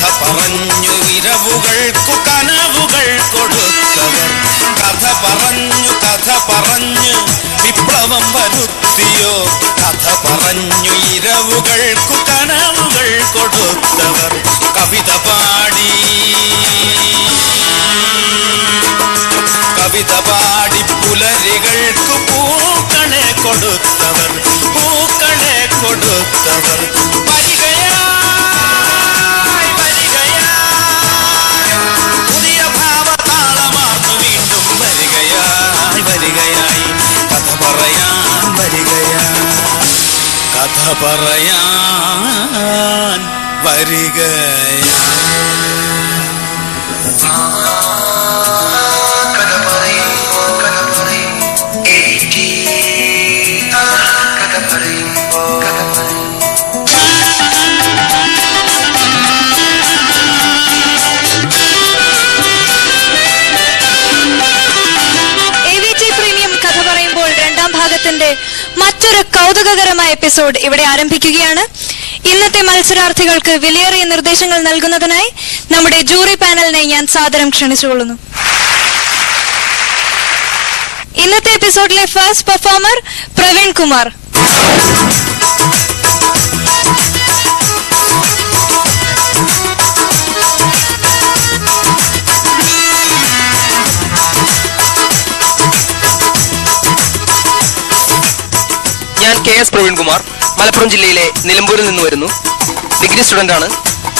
കഥ പറഞ്ഞു ഇരവുകൾക്കു കനവുകൾ കൊടുത്തവർ. കഥ പറഞ്ഞു വിപ്ലവം വരുത്തിയോ. കഥ പറഞ്ഞു ഇരവുകൾക്കു കനവുകൾ കൊടുത്തവർ. കവിത പാടി പുലരികൾക്കു പൂക്കളെ കൊടുത്തവർ. പുതിയ ഭാവതാളമാർന്നു വീണ്ടും വരികയായി കഥ പറയാൻ വരികയായി. മറ്റൊരു കൗതുകകരമായ എപ്പിസോഡ് ഇവിടെ ആരംഭിക്കുകയാണ്. ഇന്നത്തെ മത്സരാർത്ഥികൾക്ക് വിലയേറിയ നിർദ്ദേശങ്ങൾ നൽകുന്നതിനായി നമ്മുടെ ജൂറി പാനലിനെ ഞാൻ സാദരം ക്ഷണിച്ചുകൊള്ളുന്നു. ഇന്നത്തെ എപ്പിസോഡിലെ ഫസ്റ്റ് പെർഫോമർ പ്രവീൺ കുമാർ. ഞാൻ KS പ്രവീൺ കുമാർ, മലപ്പുറം ജില്ലയിലെ നിലമ്പൂരിൽ നിന്ന് വരുന്നു. ഡിഗ്രി സ്റ്റുഡന്റ് ആണ്.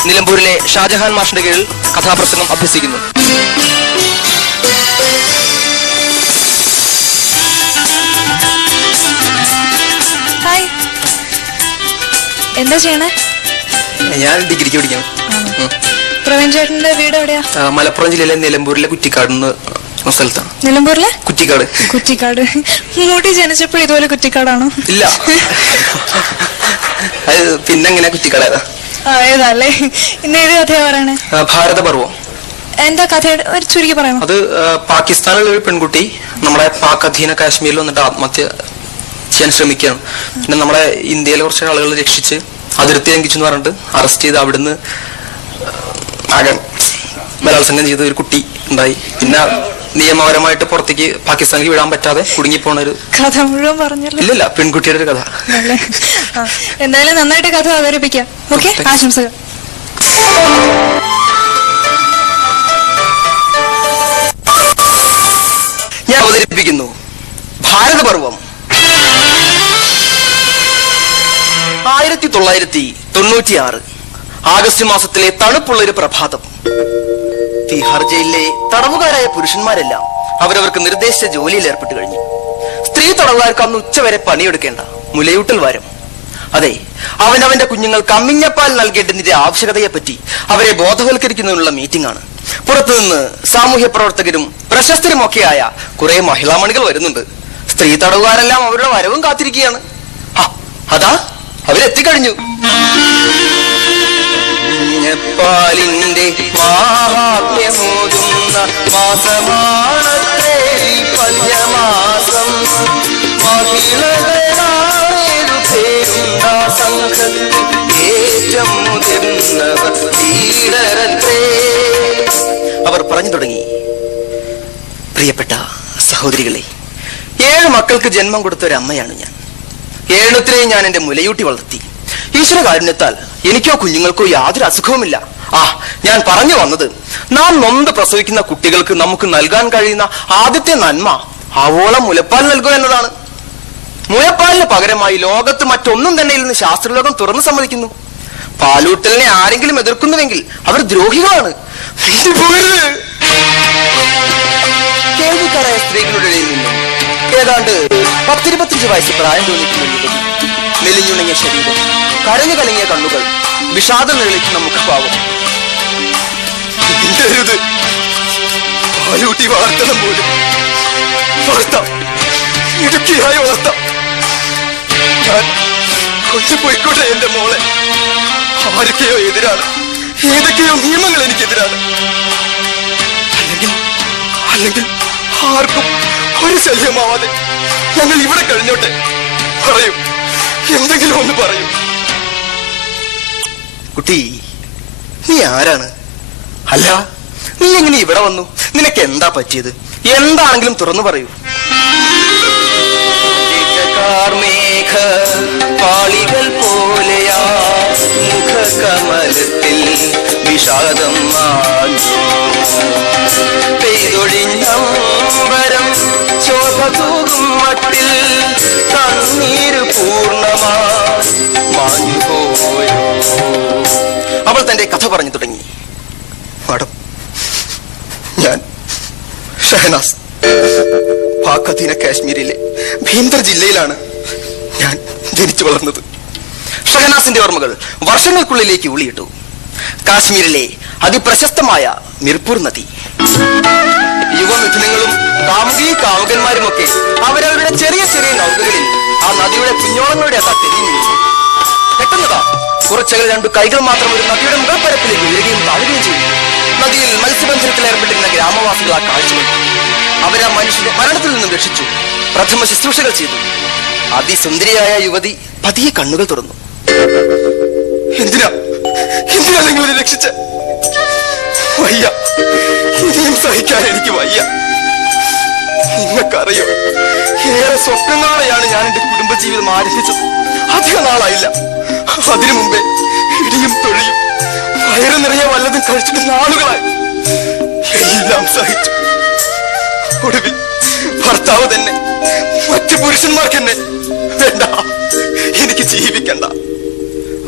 നിലമ്പൂരിലെ ഷാജഹാൻ മാഷിന്റെ കീഴിൽ കഥാപ്രസംഗം അഭ്യസിക്കുന്നു. ഹായ്, എന്താ ചെയ്യണേ? ഞാൻ ഡിഗ്രിക്ക് പഠിക്കണം. പ്രവീൺ ചേട്ടന്റെ വീട് എവിടെയാ? മലപ്പുറം ജില്ലയിലെ നിലമ്പൂരിലെ കുറ്റിക്കാട് സ്ഥലത്താണ്. നിലമ്പൂരിലെ കുറ്റിക്കാട്. മൂട്ടി ജനിച്ചപ്പോൾ ഇതുപോലെ കുറ്റിക്കാടാണോ? ഇല്ല, അത് പിന്നെങ്ങനെ കുറ്റിക്കാടാ. ഏതല്ലേ? ഇന്ന് ഏത് കഥയാ പറയണേ? ഭാരതപർവം. എന്താ കഥയുടെ ഒരു ചുരുക്കി പറയാമോ? അത് പാകിസ്ഥാനിലുള്ള ഒരു പെൺകുട്ടി നമ്മുടെ പാക് അധീന കാശ്മീരിൽ വന്നിട്ട് ആത്മഹത്യ ചെയ്യാൻ ശ്രമിക്കുകയാണ്. പിന്നെ നമ്മുടെ ഇന്ത്യയിലെ കുറച്ച് ആളുകൾ രക്ഷിച്ച് അതിർത്തി ലംഘിച്ചു എന്ന് പറഞ്ഞിട്ട് അറസ്റ്റ് ചെയ്ത് അവിടുന്ന് ബലാത്സംഗം ചെയ്ത ഒരു കുട്ടി ഉണ്ടായി. പിന്നെ നിയമപരമായിട്ട് പുറത്തേക്ക് പാകിസ്ഥാനിലേക്ക് വിടാൻ പറ്റാതെ കുടുങ്ങിപ്പോണ ഒരു കഥ മുഴുവൻ പറഞ്ഞല്ലോ. ഇല്ല, പെൺകുട്ടിയുടെ ഒരു കഥ. എന്തായാലും നന്നായിട്ട് കഥ അവതരിപ്പിക്കാം. ഓക്കെ, ആശംസകൾ. ഞാൻ അവതരിപ്പിക്കുന്നു ഭാരതപർവം. 1996 ആഗസ്റ്റ് മാസത്തിലെ തണുപ്പുള്ള ഒരു പ്രഭാതം. തിഹാർ ജയിലിലെ തടവുകാരായ പുരുഷന്മാരെല്ലാം അവരവർക്ക് നിർദ്ദേശിച്ച ജോലിയിൽ ഏർപ്പെട്ടു കഴിഞ്ഞു. സ്ത്രീ തടവുകാർക്ക് അന്ന് ഉച്ചവരെ പണിയെടുക്കേണ്ട മുലയൂട്ടൽ വാരം. അതെ, അവനവന്റെ കുഞ്ഞുങ്ങൾക്ക് അമ്മിഞ്ഞപ്പാൽ നൽകേണ്ടതിന്റെ ആവശ്യകതയെപ്പറ്റി അവരെ ബോധവൽക്കരിക്കുന്നതിനുള്ള മീറ്റിംഗ് ആണ്. പുറത്തുനിന്ന് സാമൂഹ്യ പ്രവർത്തകരും പ്രശസ്തരുമൊക്കെയായ കുറെ മഹിളാമണികൾ വരുന്നുണ്ട്. സ്ത്രീ തടവുകാരെല്ലാം അവരുടെ വരവും കാത്തിരിക്കുകയാണ്. അതാ അവരെത്തിക്കഴിഞ്ഞു. പാലിന്റെ മാഹാത്മ്യമോതുന്ന മാസമാണത്രേ പഞ്ഞമാസം. മഹിളകളാണേഴു പേരുണ്ട സംഘത്തിൽ ഏറ്റവും മുതിർന്നവർ ലീഡറത്രേ. അവർ പറഞ്ഞു തുടങ്ങി. പ്രിയപ്പെട്ട സഹോദരികളെ, 7 മക്കൾക്ക് ജന്മം കൊടുത്ത ഒരു അമ്മയാണ് ഞാൻ. 7 ഞാൻ എന്റെ മുലയൂട്ടി വളർത്തി. ഈശ്വര കാരുണ്യത്താൽ എനിക്കോ കുഞ്ഞുങ്ങൾക്കോ യാതൊരു അസുഖവുമില്ല. ഞാൻ പറഞ്ഞു വന്നത്, നാം നൊന്ത് പ്രസവിക്കുന്ന കുട്ടികൾക്ക് നമുക്ക് നൽകാൻ കഴിയുന്ന ആദ്യത്തെ നന്മ ആവോളം മുലപ്പാൽ നൽകുക എന്നതാണ്. മുലപ്പാലിന് പകരമായി ലോകത്ത് മറ്റൊന്നും തന്നെ ഇല്ലെന്ന് ശാസ്ത്രലോകം തുറന്നു സമ്മതിക്കുന്നു. പാലൂട്ടലിനെ ആരെങ്കിലും എതിർക്കുന്നുവെങ്കിൽ അവർ ദ്രോഹികളാണ്. കേൾവിക്കാരായ സ്ത്രീകളുടെ ഇടയിൽ നിന്നും ഏതാണ്ട് 10-25 വയസ്സ് പ്രായം തോന്നിക്കുന്നുണ്ട്. മെലിഞ്ഞുണങ്ങിയ ശരീരം, കരഞ്ഞു കലങ്ങിയ കണ്ണുകൾ, വിഷാദം നിഴലിക്കുന്ന മുഖഭാവം. പാലൂട്ടി വളർത്തണം പോലും വളർത്താം, ഇടുക്കിയായി വളർത്താം. ഞാൻ കൊണ്ടുപോയിക്കോട്ടെ എന്റെ മോളെ. ആരൊക്കെയോ എതിരാണ്, ഏതൊക്കെയോ നിയമങ്ങൾ എനിക്കെതിരാണ്. അല്ലെങ്കിൽ ആർക്കും ഒരു ശല്യമാവാതെ ഞങ്ങൾ ഇവിടെ കഴിഞ്ഞോട്ടെ. പറയൂ, എന്തെങ്കിലും ഒന്ന് പറയൂ. കുട്ടി, നീ ആരാണ്? അല്ല, നീ എങ്ങനെ ഇവിടെ വന്നു? നിനക്ക് എന്താ പറ്റിയത്? എന്താണെങ്കിലും തുറന്നു പറയൂ. പാളികൾ പോലെയാ മുഖകമലത്തിൽ വിഷാദം പെയ്തൊഴിഞ്ഞമ്പരം ശോഭ തൂകും മട്ടിൽ കണ്ണീര് പൂർണ്ണമാ മാഞ്ഞുപോയോ. അവൾ തന്റെ കഥ പറഞ്ഞു തുടങ്ങി. മാഡം, ഞാൻ ഷഹനാസ്. പാക് അധീന കാശ്മീരിലെ ഭീന്ദർ ജില്ലയിലാണ് ഞാൻ ജനിച്ചു വളർന്നത്. ഷഹനാസിന്റെ ഓർമ്മകൾ വർഷങ്ങൾക്കുള്ളിലേക്ക് ഉളിയിട്ടു. കാശ്മീരിലെ അതിപ്രശസ്തമായ മിർപൂർ നദി. യുവമിഥുനങ്ങളും കാമുകന്മാരുമൊക്കെ അവരവരുടെ ചെറിയ ചെറിയ നൗകകളിൽ ആ നദിയുടെ കുഞ്ഞോളങ്ങളുടെ തെളിഞ്ഞു. പെട്ടെന്നതാ കുറച്ചകൾ രണ്ടു കൈകൾ മാത്രം ഒരു നദിയുടെ മുഖപ്പരപ്പിലേക്ക് ഉയരുകയും താഴുകയും ചെയ്തു. നദിയിൽ മത്സ്യബന്ധനത്തിൽ ഏർപ്പെട്ടിരുന്ന ഗ്രാമവാസികൾ ആ കാഴ്ചകൾ അവരാ മനുഷ്യരെ മരണത്തിൽ നിന്നും രക്ഷിച്ചു. പ്രഥമ ശുശ്രൂഷകൾ ചെയ്തു. അതിസുന്ദരിയായ യുവതി പതിയെ കണ്ണുകൾ തുറന്നു. എന്തിനാ നിങ്ങൾ രക്ഷിച്ച? വയ്യ, ഇനിയും സഹിക്കാൻ എനിക്ക് വയ്യ. നിങ്ങൾക്കറിയോ, ഏറെ സ്വപ്നങ്ങളെയാണ് ഞാൻ എന്റെ കുടുംബജീവിതം ആരംഭിച്ചത്. അധിക നാളായില്ല. അതിനു മുമ്പേ ഇടിയും തൊഴിയും വയറ് നിറയെ വല്ലതും കഴിച്ചിട്ട് നാളുകളായി. എല്ലാം സഹിച്ചു. ഒടുവിൽ ഭർത്താവ് തന്നെ മറ്റു പുരുഷന്മാർക്ക് എന്നെ വേണ്ട, എനിക്ക് ജീവിക്കണ്ട.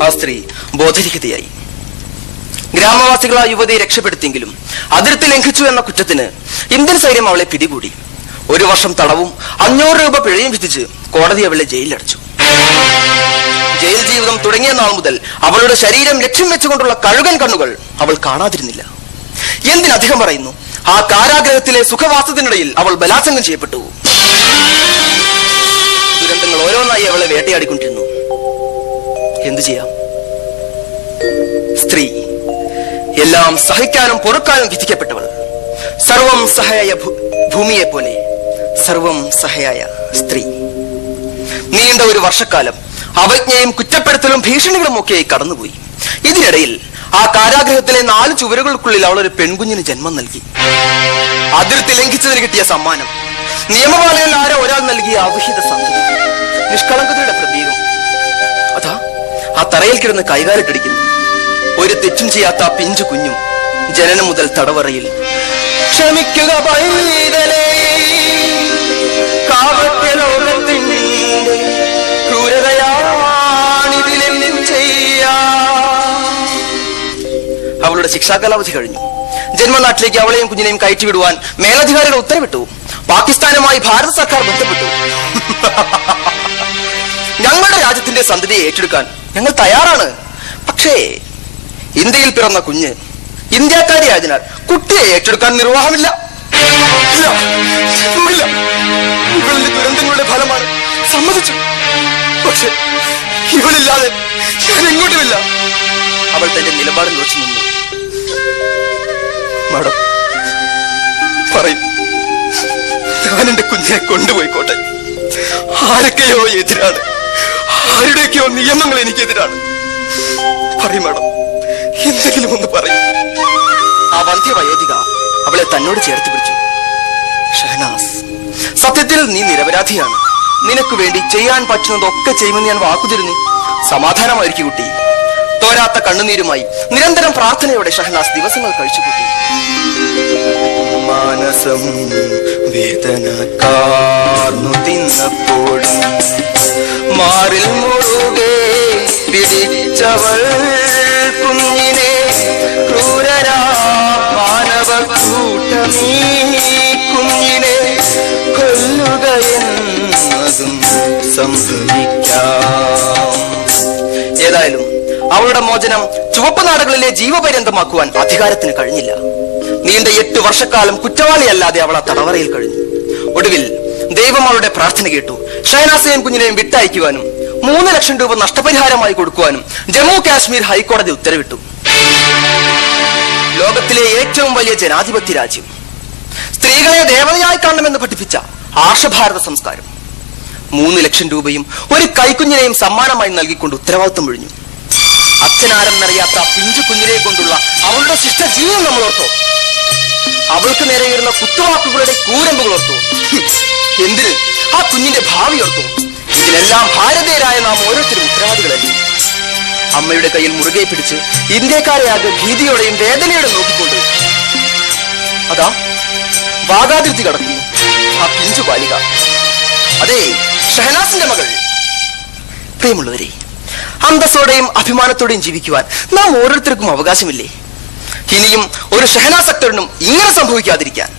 ആ സ്ത്രീ ബോധരഹിതയായി. ഗ്രാമവാസികൾ ആ യുവതിയെ രക്ഷപ്പെടുത്തിയെങ്കിലും അതിർത്തി ലംഘിച്ചു എന്ന കുറ്റത്തിന് ഇന്ത്യൻ സൈന്യം അവളെ പിടികൂടി. 1 വർഷം തടവും 500 രൂപ പിഴയും വിധിച്ച് കോടതി അവളെ ജയിലിലടച്ചു. ജയിൽ ജീവിതം തുടങ്ങിയ നാൾ മുതൽ അവളുടെ ശരീരം ലക്ഷ്യം വെച്ചുകൊണ്ടുള്ള കഴുകൻ കണ്ണുകൾ അവൾ കാണാതിരുന്നില്ല. എന്തിനധികം പറയുന്നു, ആ കാരാഗ്രഹത്തിലെ സുഖവാസത്തിനിടയിൽ അവൾ ബലാത്സംഗം ചെയ്യപ്പെട്ടു. ദുരന്തങ്ങൾ ഓരോന്നായി അവളെ വേട്ടയാടിക്കൊണ്ടിരുന്നു. എന്തു ചെയ്യാം? സ്ത്രീ, എല്ലാം സഹിക്കാനും പൊറുക്കാനും വിധിക്കപ്പെട്ടവൾ. സർവം സഹായ ഭൂമിയെ പോലെ സർവം സഹായ സ്ത്രീ. നീണ്ട 1 വർഷക്കാലം അവജ്ഞയും കുറ്റപ്പെടുത്തലും ഭീഷണികളും ഒക്കെയായി കടന്നുപോയി. ഇതിനിടയിൽ ആ കാരാഗ്രഹത്തിലെ 4 ചുവരുകൾക്കുള്ളിൽ അവൾ ഒരു പെൺകുഞ്ഞിന് ജന്മം നൽകി. അതിർത്തി ലംഘിച്ചതിന് കിട്ടിയ സമ്മാനം നിയമപാലകൻ ഒരാൾ നൽകിയ അവിഹിത സന്തതി, നിഷ്കളങ്കതയുടെ പ്രതീകം. അതാ ആ തറയിൽ കിടന്ന് കൈകാലിട്ടിരിക്കുന്നു. ഒരു തെറ്റും ചെയ്യാത്ത ആ പിഞ്ചു കുഞ്ഞും ജനനം മുതൽ തടവറയിൽ. ക്ഷമിക്കുക പൈതലേ, കാവത്യലോകത്തിന്റെ ക്രൂരതയാണിതിലെന്നും ചെയ്യാം. അവളുടെ ശിക്ഷാകാലാവധി കഴിഞ്ഞു. ജന്മനാട്ടിലേക്ക് അവളെയും കുഞ്ഞിനെയും കയറ്റിവിടുവാൻ മേലധികാരികൾ ഉത്തരവിട്ടു. പാകിസ്ഥാനുമായി ഭാരത സർക്കാർ ബന്ധപ്പെട്ടു. ഞങ്ങളുടെ രാജ്യത്തിന്റെ സന്തതിയെ ഏറ്റെടുക്കാൻ ഞങ്ങൾ തയ്യാറാണ്. പക്ഷേ ഇന്ത്യയിൽ പിറന്ന കുഞ്ഞ് ഇന്ത്യക്കാരിയായതിനാൽ കുട്ടിയെ ഏറ്റെടുക്കാൻ നിർവാഹമില്ല. ഇവളുടെ ദുരന്തങ്ങളുടെ ഫലമാണ്. സമ്മതിച്ചു. പക്ഷെ ഇവളില്ലാതെ ഞാൻ എങ്ങോട്ടുമില്ല. അവൾ തന്റെ നിലപാടിൽ ഉറച്ചു നിന്നു. മാഡം പറയും, ഞാൻ എന്റെ കുഞ്ഞിനെ കൊണ്ടുപോയിക്കോട്ടെ. ആരൊക്കെയോ എതിരാണ്, ആരുടെയൊക്കെയോ നിയമങ്ങൾ എനിക്കെതിരാണ്. പറയും മാഡം, എന്തെങ്കിലും ഒന്ന് പറയും. ആ വന്ധ്യവയോധിക അവളെ തന്നോട് ചേർത്ത് പിടിച്ചു. ഷഹനാസ്, സത്യത്തിൽ നീ നിരപരാധിയാണ്. നിനക്ക് വേണ്ടി ചെയ്യാൻ പറ്റുന്നതൊക്കെ ചെയ്യുമെന്ന് ഞാൻ വാക്കുതരുന്നു. സമാധാനമായിരിക്കും കുട്ടി. തോരാത്ത കണ്ണുനീരുമായി നിരന്തരം പ്രാർത്ഥനയോടെ ഷഹനാസ് ദിവസങ്ങൾ കഴിച്ചുകൂട്ടി. മാനസം വേദന കാർന്നു തിന്നപ്പോഴും മാറിൽ മുറുകെ പിടിച്ചവൾ കുഞ്ഞിനെ ക്രൂരരാ മാനവ കൂട്ടമീ കുഞ്ഞിനെ കൊല്ലുകയെന്നതും സംഭവിക്കാം. ഏതായാലും അവളുടെ മോചനം ചുവപ്പ് നാടുകളിലെ ജീവപര്യന്തമാക്കുവാൻ അധികാരത്തിന് കഴിഞ്ഞില്ല. നീണ്ട 8 വർഷക്കാലം കുറ്റവാളിയല്ലാതെ അവൾ ആ തടവറയിൽ കഴിഞ്ഞു. ഒടുവിൽ ദൈവം അവളുടെ പ്രാർത്ഥന കേട്ടു. ഷഹനാസിനെയും കുഞ്ഞിനെയും വിട്ടയക്കുവാനും 3 ലക്ഷം രൂപ നഷ്ടപരിഹാരമായി കൊടുക്കുവാനും ജമ്മു കാശ്മീർ ഹൈക്കോടതി ഉത്തരവിട്ടു. ലോകത്തിലെ ഏറ്റവും വലിയ ജനാധിപത്യ രാജ്യം, സ്ത്രീകളെ ദേവതയായി കാണണമെന്ന് പഠിപ്പിച്ച ആർഷഭാരത സംസ്കാരം 3 ലക്ഷം രൂപയും ഒരു കൈക്കുഞ്ഞിനെയും സമ്മാനമായി നൽകിക്കൊണ്ട് ഉത്തരവാദിത്വം ഒഴിഞ്ഞു. അച്ഛനാരെന്നറിയാത്ത പിഞ്ചു കുഞ്ഞിനെ കൊണ്ടുള്ള അവളുടെ ശിഷ്ട ജീവിതം നമ്മൾ ഓർത്തോ? അവൾക്ക് നേരെ വരുന്ന കുത്തുവാക്കുകളുടെ കൂരമ്പുകൾ ഓർത്തു. എന്തിന് ആ കുഞ്ഞിന്റെ ഭാവി ഓർത്തു? ഇതിനെല്ലാം ഭാരതീയരായ നാം ഓരോരുത്തരും ഉത്തരവാദികളല്ലേ? അമ്മയുടെ കയ്യിൽ മുറുകെ പിടിച്ച് ഇന്ത്യക്കാരെ ആകെ ഭീതിയോടെയും വേദനയോടെ നോക്കിക്കൊണ്ട് അതാ വാഗാതിർത്തി കടക്കുന്നു ആ പിഞ്ചു ബാലിക. അതെ, ഷഹനാസിന്റെ മകൾ. പ്രിയമുള്ളവരെ, അന്തസ്സോടെയും അഭിമാനത്തോടെയും ജീവിക്കുവാൻ നാം ഓരോരുത്തർക്കും അവകാശമില്ലേ? ഇനിയും ഒരു ഷഹനാസ് അക്തറിനും ഇങ്ങനെ സംഭവിക്കാതിരിക്കാൻ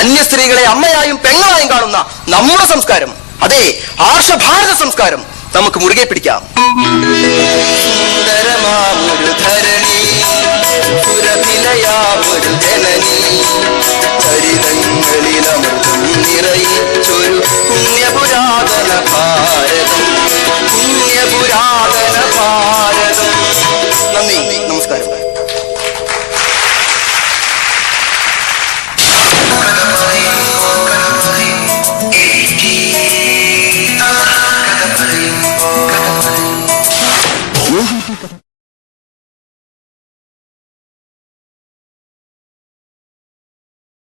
അന്യ സ്ത്രീകളെ അമ്മയായും പെങ്ങളായും കാണുന്ന നമ്മുടെ സംസ്കാരം, അതെ ആർഷഭാരത സംസ്കാരം നമുക്ക് മുറുകെ പിടിക്കാം. സുന്ദരമാമൊരു ധരണി, സുരഭിലയാമൊരു ജനനി, ചരിതങ്ങളിലമൃതം നിറയിച്ചൊരു പുണ്യപുരാതന ഭാരതം, പുണ്യപുരാതന ഭാരതം. നന്ദി, നമസ്കാരം.